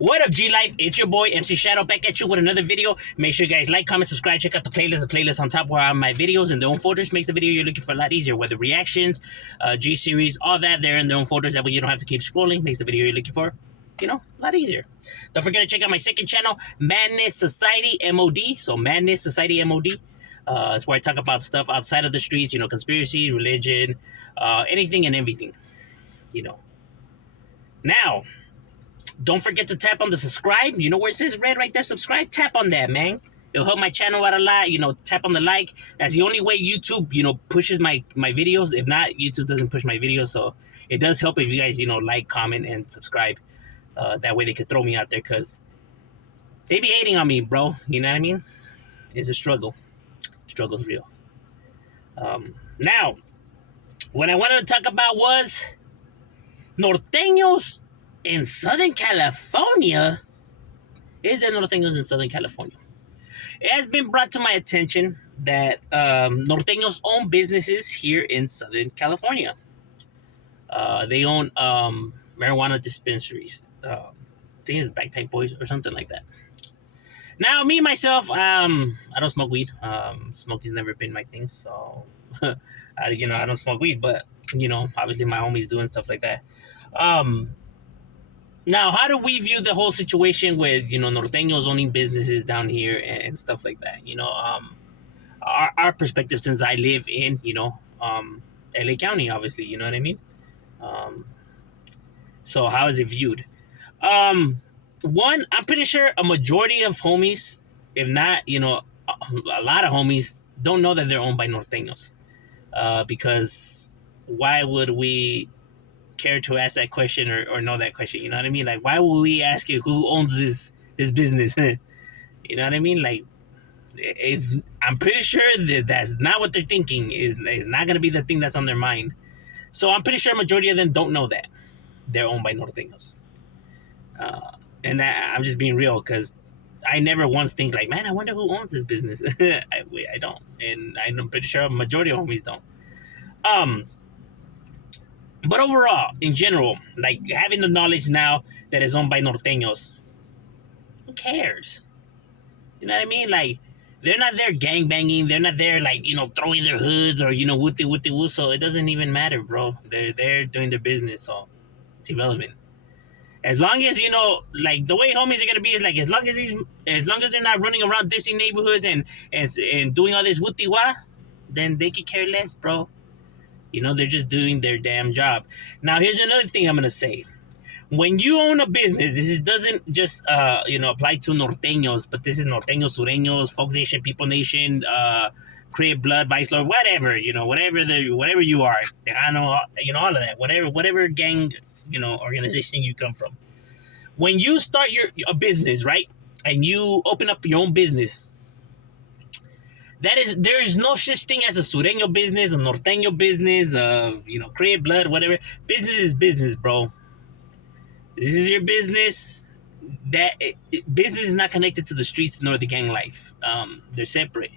What up, G Life? It's your boy MC Shadow back at you with another video. Make sure you guys like, comment, subscribe, check out the playlist. The playlist on top where are my videos in their own folders makes the video you're looking for a lot easier. Whether reactions, G series, all that they're in their own folders. That way you don't have to keep scrolling. Makes the video you're looking for, a lot easier. Don't forget to check out my second channel, Madness Society M.O.D. So Madness Society M.O.D. It's where I talk about stuff outside of the streets. Conspiracy, religion, anything and everything. Now. Don't forget to tap on the subscribe. You know where it says red right there? Subscribe. Tap on that, man. It'll help my channel out a lot. Tap on the like. That's the only way YouTube, pushes my videos. If not, YouTube doesn't push my videos. So it does help if you guys, like, comment, and subscribe. That way they could throw me out there because they be hating on me, bro. You know what I mean? It's a struggle. Struggle's real. Now, what I wanted to talk about was norteños in Southern California. Is there norteños in Southern California? It has been brought to my attention that norteños own businesses here in Southern California. They own marijuana dispensaries. I think it's Backpack Boys or something like that. Now, me, myself, I don't smoke weed. Smoking's never been my thing, so, I don't smoke weed, but, obviously my homies doing stuff like that. Now, how do we view the whole situation with, norteños owning businesses down here and stuff like that? Our perspective, since I live in, LA County, obviously, you know what I mean? So how is it viewed? One, I'm pretty sure a majority of homies, if not, a lot of homies don't know that they're owned by norteños. Because why would we care to ask that question or know that question? You know what I mean? Like, why would we ask you who owns this business? You know what I mean? Like, I'm pretty sure that that's not what they're thinking. Is not going to be the thing that's on their mind. So I'm pretty sure a majority of them don't know that they're owned by norteños. And that, I'm just being real, because I never once think like, man, I wonder who owns this business. I don't, and I'm pretty sure a majority of homies don't. But overall, in general, like, having the knowledge now that it's owned by norteños, who cares? You know what I mean? Like, they're not there gangbanging. They're not there, like, throwing their hoods or, wooty woo. So it doesn't even matter, bro. They're there doing their business, so it's irrelevant. As long as, like, the way homies are going to be is, like, as long as they're not running around dissing neighborhoods and doing all this wooty wah, then they could care less, bro. They're just doing their damn job. Now, here's another thing I'm going to say. When you own a business, this doesn't just, apply to norteños, but this is norteños, sureños, folk nation, people nation, Crib, blood, vice lord, whatever, whatever you are, Tejano, all of that, whatever gang, organization you come from. When you start a business, right, and you open up your own business, there is no such thing as a sureño business, a norteño business, Crib, blood, whatever. Business is business, bro. This is your business. Business is not connected to the streets nor the gang life. They're separate.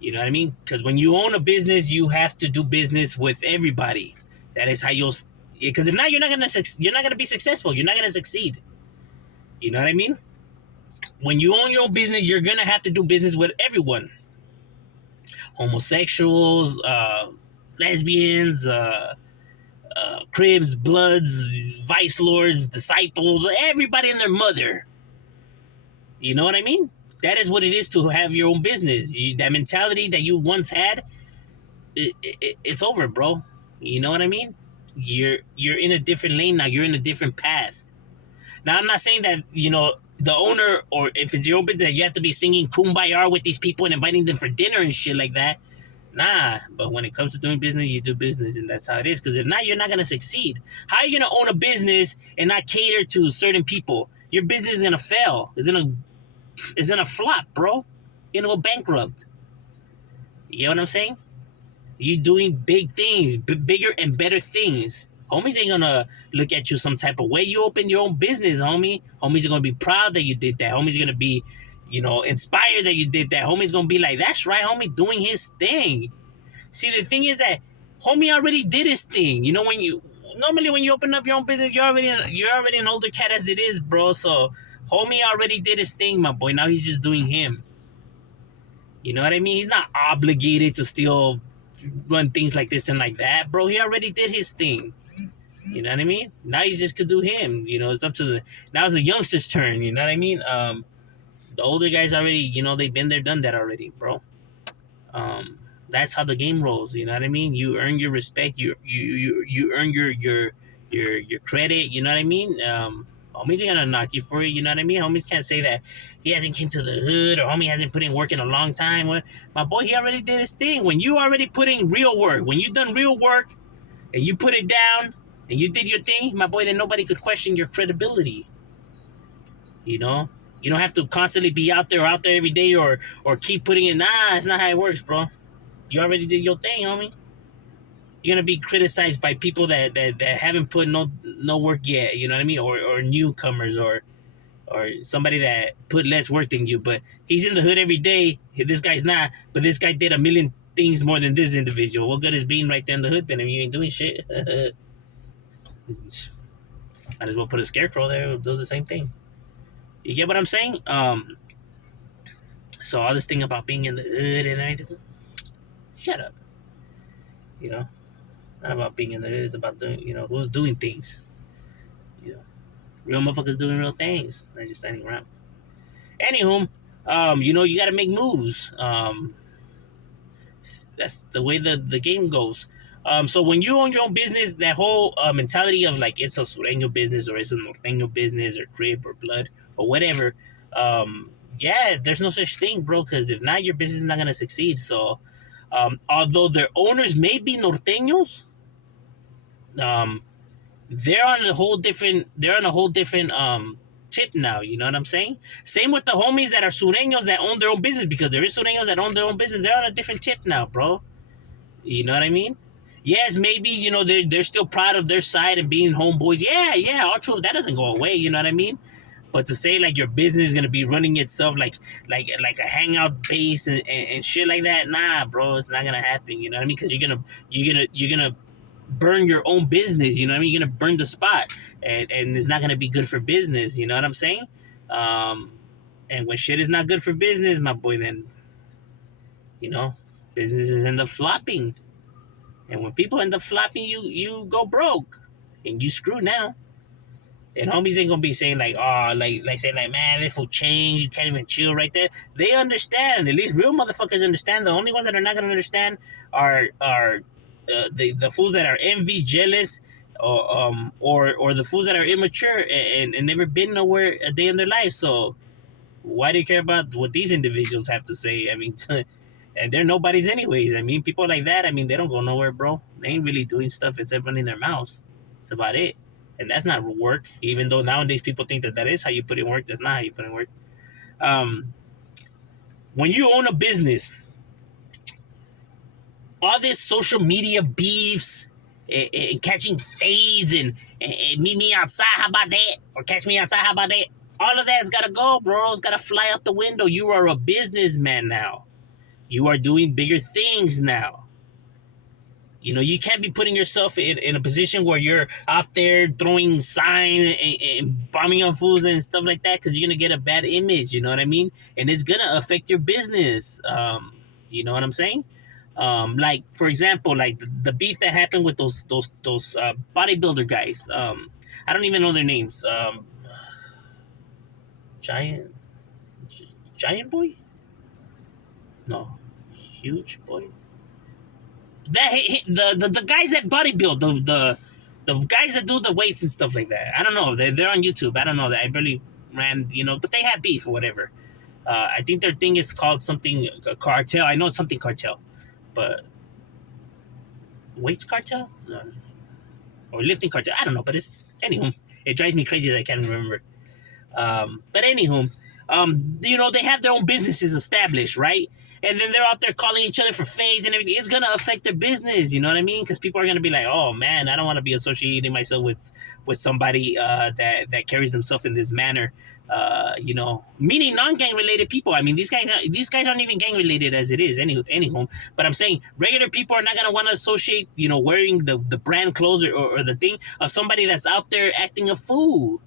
You know what I mean? Because when you own a business, you have to do business with everybody. That is how you'll. Because if not, you're not gonna be successful. You're not gonna succeed. You know what I mean? When you own your own business, you're gonna have to do business with everyone. Homosexuals, lesbians, Cribs, Bloods, Vice Lords, Disciples, everybody and their mother. You know what I mean? That is what it is to have your own business. That mentality that you once had, it's over, bro. You know what I mean? You're in a different lane now. You're in a different path. Now, I'm not saying that, the owner, or if it's your own business, you have to be singing Kumbaya with these people and inviting them for dinner and shit like that. Nah, but when it comes to doing business, you do business, and that's how it is. Because if not, you're not going to succeed. How are you going to own a business and not cater to certain people? Your business is going to fail. It's going to flop, bro. You're going to go bankrupt. You know what I'm saying? You doing big things, bigger and better things. Homies ain't gonna look at you some type of way. You open your own business, homie. Homies are gonna be proud that you did that. Homies are gonna be, inspired that you did that. Homies gonna be like, that's right, homie, doing his thing. See, the thing is that homie already did his thing. normally when you open up your own business, you're already an older cat as it is, bro. So homie already did his thing, my boy. Now he's just doing him. You know what I mean? He's not obligated to still run things like this and like that, bro. He already did his thing. You know what I mean? Now he just could do him. You know, it's up to the now it's the youngster's turn. You know what I mean? The older guys already, they've been there, done that already, bro. Um, that's how the game rolls. You know what I mean? You earn your respect. You earn your credit. You know what I mean? Homies are gonna knock you for it. You know what I mean? Homies can't say that he hasn't came to the hood or homie hasn't put in work in a long time. My boy, he already did his thing. When you already put in real work, when you done real work and you put it down and you did your thing, my boy, then nobody could question your credibility. You know, you don't have to constantly be out there every day or keep putting in. Nah, that's not how it works, bro. You already did your thing, homie. You're gonna be criticized by people that haven't put no work yet. You know what I mean? Or newcomers or somebody that put less work than you. But he's in the hood every day. This guy's not. But this guy did a million things more than this individual. What good is being right there in the hood then if you ain't doing shit? Might as well put a scarecrow there. It'll do the same thing. You get what I'm saying? So all this thing about being in the hood and everything, shut up. You know, not about being in the hood. It's about doing, who's doing things. You know, real motherfuckers doing real things. They're just standing around. Anywho, you got to make moves. That's the way the game goes. So when you own your own business, that whole mentality of like it's a sureño business or it's a norteño business or crib or blood or whatever, yeah, there's no such thing, bro. Because if not, your business is not gonna succeed. So, although their owners may be norteños, um, they're on a whole different tip now. You know what I'm saying? Same with the homies that are sureños that own their own business because there is sureños that own their own business. They're on a different tip now, bro. You know what I mean? Yes, maybe they're still proud of their side and being homeboys. Yeah, all true. That doesn't go away. You know what I mean? But to say like your business is gonna be running itself like a hangout base and shit like that, nah, bro, it's not gonna happen. You know what I mean? Because you're gonna burn your own business. You know what I mean? You're gonna burn the spot, and it's not gonna be good for business. You know what I'm saying? Um, and when shit is not good for business, my boy, then you know businesses end up flopping. And when people end up flopping, you go broke, and you screw now. And homies ain't gonna be saying like, oh, like saying like, man, this will change. You can't even chill right there. They understand. At least real motherfuckers understand. The only ones that are not gonna understand are the fools that are envy, jealous, or the fools that are immature and never been nowhere a day in their life. So why do you care about what these individuals have to say? I mean, and they're nobodies anyways. I mean, people like that, I mean, they don't go nowhere, bro. They ain't really doing stuff except running their mouths. That's about it. And that's not work. Even though nowadays people think that is how you put in work. That's not how you put in work. Um, when you own a business, all this social media beefs and catching fades and meet me outside, how about that? Or catch me outside, how about that? All of that's got to go, bro. It's got to fly out the window. You are a businessman now. You are doing bigger things now. You can't be putting yourself in a position where you're out there throwing signs and bombing on fools and stuff like that because you're going to get a bad image, you know what I mean? And it's going to affect your business. You know what I'm saying? Like, for example, like the beef that happened with those bodybuilder guys. I don't even know their names. Giant Boy? No. Huge Boy? The guys that bodybuild the guys that do the weights and stuff like that. I don't know. They're on YouTube. I don't know. I barely ran. But they had beef or whatever. I think their thing is called something cartel. I know it's something cartel, but weights cartel or lifting cartel. I don't know. But it's anywho. It drives me crazy that I can't remember. But anywho, they have their own businesses established, right? and then they're out there calling each other for fades and everything. It's gonna affect their business. You know what I mean? Because people are gonna be like, oh man, I don't want to be associating myself with somebody that carries themselves in this manner. Meaning non-gang related people. I mean, these guys aren't even gang related as it is any home. But I'm saying regular people are not gonna want to associate, wearing the brand clothes or the thing of somebody that's out there acting a fool.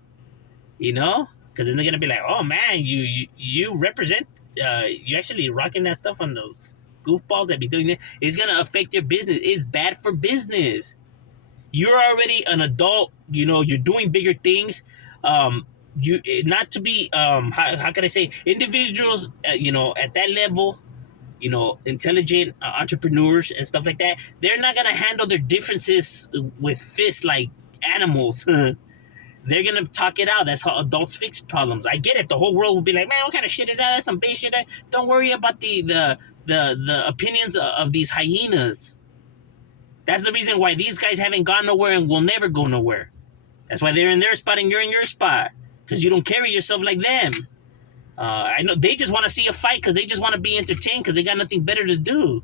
Because then they're gonna be like, oh man, you represent, you actually rocking that stuff on those goofballs that be doing that. It's gonna affect your business. It's bad for business. You're already an adult. You're doing bigger things. You not to be how can I say, individuals at that level, intelligent entrepreneurs and stuff like that. They're not gonna handle their differences with fists like animals. They're gonna talk it out. That's how adults fix problems. I get it. The whole world will be like, man, what kind of shit is that? That's some base shit. Don't worry about the opinions of these hyenas. That's the reason why these guys haven't gone nowhere and will never go nowhere. That's why they're in their spot and you're in your spot, because you don't carry yourself like them. I know they just want to see a fight because they just want to be entertained because they got nothing better to do.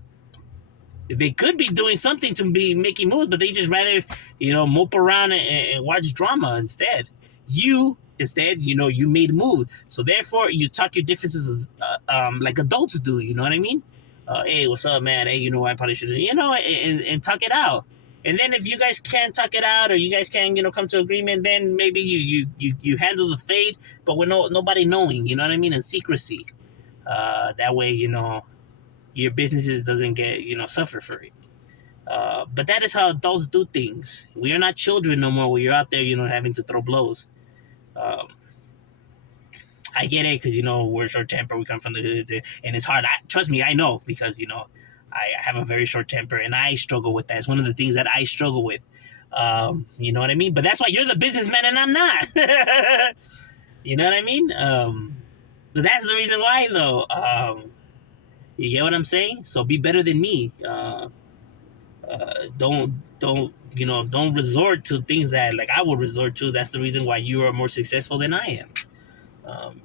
They could be doing something to be making moves, but they just rather, mope around and watch drama instead. Instead, you made mood. So therefore, you talk your differences like adults do. You know what I mean? Hey, what's up, man? Hey, I probably should, and talk it out. And then if you guys can't talk it out, or you guys can, come to agreement, then maybe you handle the fade, but with nobody knowing. You know what I mean? In secrecy. That way, your businesses doesn't get suffer for it. But that is how adults do things. We are not children no more where you're out there having to throw blows. I get it because we're short temper, we come from the hoods, and it's hard. Trust me, I know, because I have a very short temper and I struggle with that. It's one of the things that I struggle with. You know what I mean? But that's why you're the businessman and I'm not. You know what I mean? But that's the reason why, though. You get what I'm saying? So be better than me. Don't resort to things that like I would resort to. That's the reason why you are more successful than I am. Um,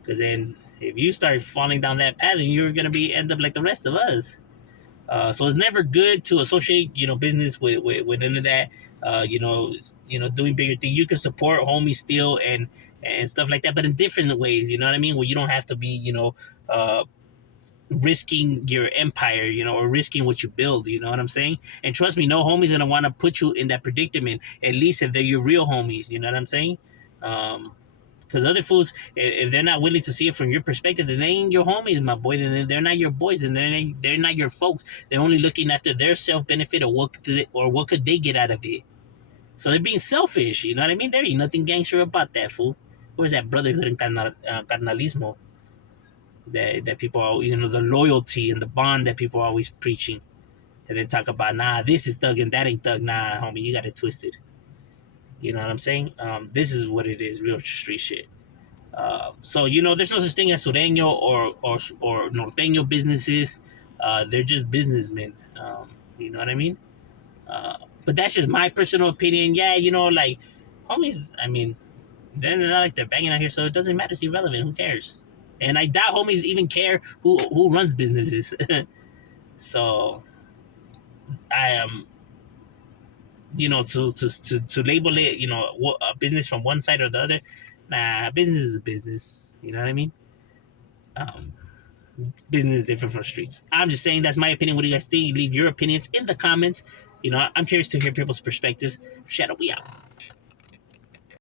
because then if you start falling down that path, then you're gonna end up like the rest of us. So it's never good to associate business with none of that. Doing bigger things. You can support homies still and stuff like that, but in different ways. You know what I mean? Where you don't have to be risking your empire, or risking what you build, you know what I'm saying? And trust me, no homie's gonna want to put you in that predicament, at least if they're your real homies, you know what I'm saying? Because other fools, if they're not willing to see it from your perspective, then they ain't your homies, my boy. Then they're not your boys, and they're not your folks. They're only looking after their self-benefit or what could they get out of it. So they're being selfish, you know what I mean? There ain't nothing gangster about that, fool. Where's that brotherhood and carnalismo? That people are, the loyalty and the bond that people are always preaching, and then talk about, nah, this is thug and that ain't thug. Nah, homie, you got it twisted. You know what I'm saying? This is what it is, real street shit. So there's no such thing as sureño or norteño businesses. They're just businessmen. You know what I mean? But that's just my personal opinion. Yeah, like homies. I mean, they're not like they're banging out here, so it doesn't matter. It's irrelevant. Who cares? And I doubt homies even care who runs businesses. So I am, to label it, a business from one side or the other. Nah, business is a business. You know what I mean? Business is different from streets. I'm just saying that's my opinion. What do you guys think? Leave your opinions in the comments. I'm curious to hear people's perspectives. Shadow, we out.